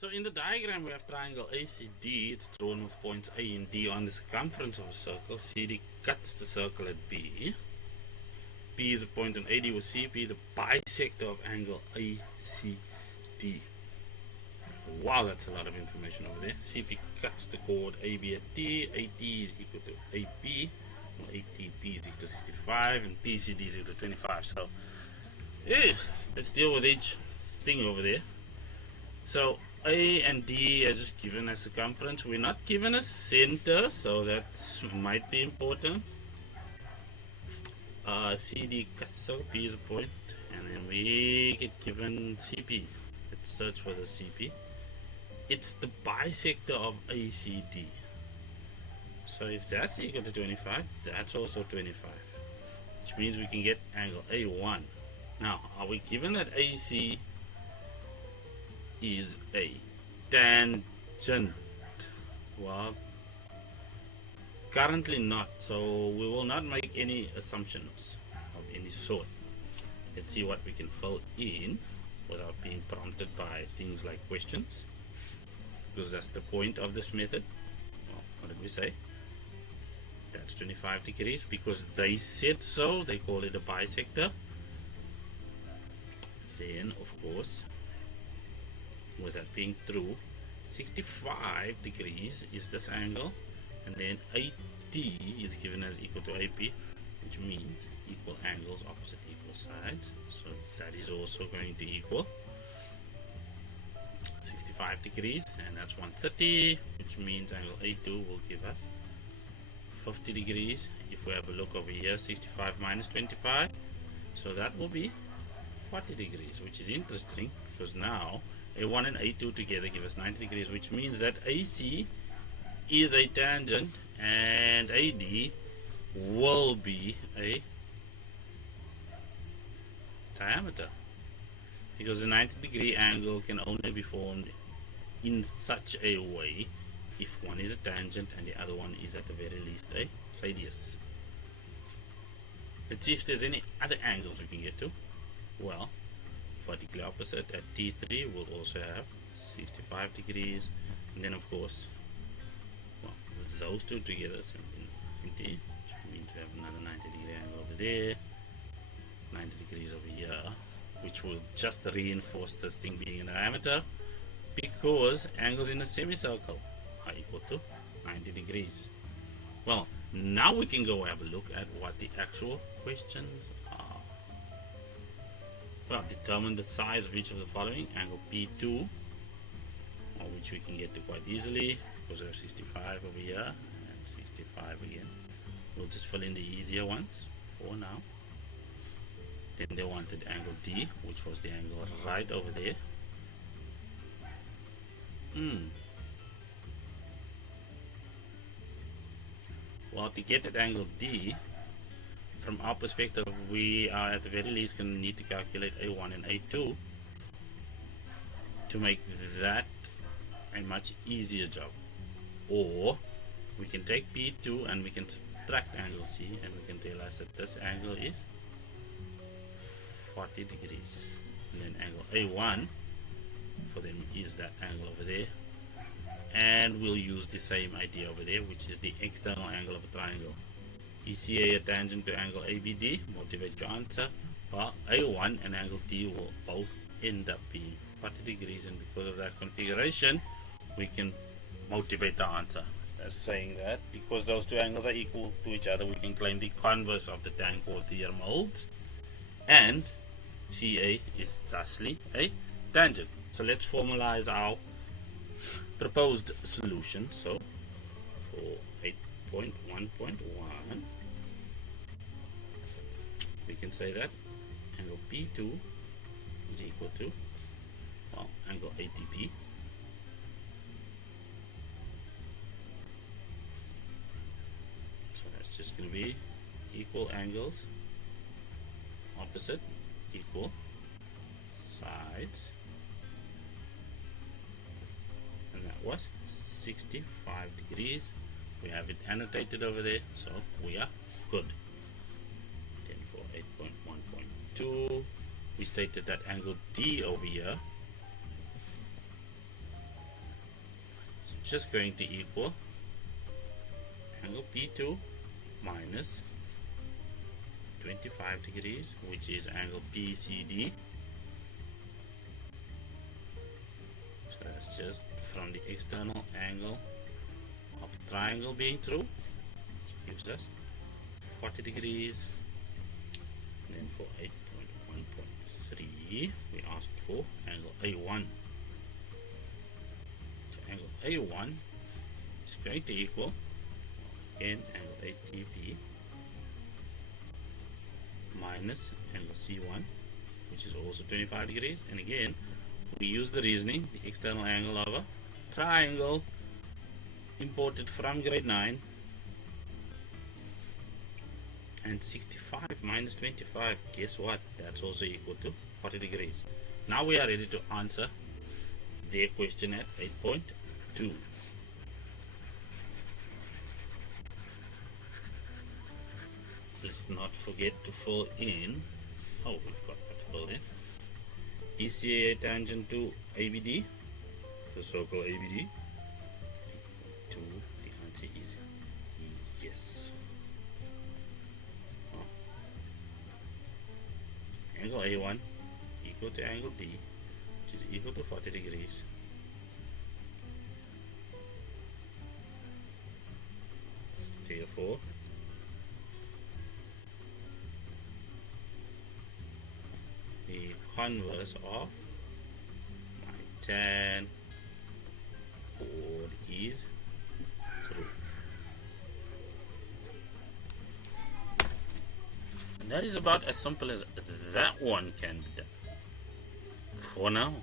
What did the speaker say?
So in the diagram we have triangle ACD. It's drawn with points A and D on the circumference of a circle. CD cuts the circle at B. P is the point on AD with CP, the bisector of angle ACD. Wow, that's a lot of information over there. CP cuts the chord AB at T. AT is equal to AP. Well, ATP is equal to 65 and PCD is equal to 25. So let's deal with each thing over there. So A and D are just given as circumference. We're not given a center, so that might be important. CD cuts P is a point, and then we get given CP. Let's search for the CP. It's the bisector of ACD. So if that's equal to 25, that's also 25, which means we can get angle A1. Now, are we given that AC is a tangent? Well, currently not, so we will not make any assumptions of any sort. Let's see what we can fill in without being prompted by things like questions, because that's the point of this method. Well, what did we say? That's 25 degrees because they said so. They call it a bisector. Then, of course, with that being true, 65 degrees is this angle, and then AT is given as equal to AP, which means equal angles opposite equal sides. So that is also going to equal 65 degrees, and that's 130, which means angle A2 will give us 50 degrees. If we have a look over here, 65 minus 25, so that will be 40 degrees, which is interesting because now A1 and A2 together give us 90 degrees, which means that AC is a tangent and AD will be a diameter, because the 90-degree angle can only be formed in such a way if one is a tangent and the other one is at the very least a radius. Let's see if there's any other angles we can get to. Well, vertically opposite at T3 will also have 65 degrees, and then of course, well, those two together 70, which means we have another 90-degree angle over there, 90 degrees over here, which will just reinforce this thing being a diameter, because angles in a semicircle are equal to 90 degrees. Well, now we can go have a look at what the actual questions are. Well, determine the size of each of the following. Angle P2, which we can get to quite easily because we have 65 over here and 65 again. We'll just fill in the easier ones for now. Then they wanted angle D, which was the angle right over there. Well, to get that angle D, from our perspective, we are at the very least going to need to calculate A1 and A2 to make that a much easier job. Or we can take P2 and we can subtract angle C, and we can realize that this angle is 40 degrees. And then angle A1 for them is that angle over there. And we'll use the same idea over there, which is the external angle of a triangle. ECA a tangent to angle ABD, motivate your answer. Well, A1 and angle D will both end up being 40 degrees, and because of that configuration, we can motivate the answer as saying that because those two angles are equal to each other, we can claim the converse of the tan chord theorem holds, and CA is thusly a tangent. So let's formalize our proposed solution. So for 8.1.1, we can say that angle P2 is equal to, well, angle ATP so that's just going to be equal angles opposite equal sides, and that was 65 degrees. We have it annotated over there, so we are good. Then for 8.1.2, we stated that angle D over here just going to equal angle P2 minus 25 degrees, which is angle PCD. So that's just from the external angle of the triangle being through, which gives us 40 degrees. And then for 8.1.3 we asked for angle A1. So angle A1 is going to equal, again, angle ATP minus angle C1, which is also 25 degrees. And again, we use the reasoning, the external angle of a triangle imported from grade 9. And 65 minus 25, guess what? That's also equal to 40 degrees. Now we are ready to answer their question at 8.2. Let's not forget to fill in. Oh, we've got that filled in. ECA tangent to ABD, the so-called ABD. 8.2, the answer is yes. Angle A1 equal to angle D, which is equal to 40 degrees. Therefore, the converse of my tan chord is through. And that is about as simple as that one can be done. For now.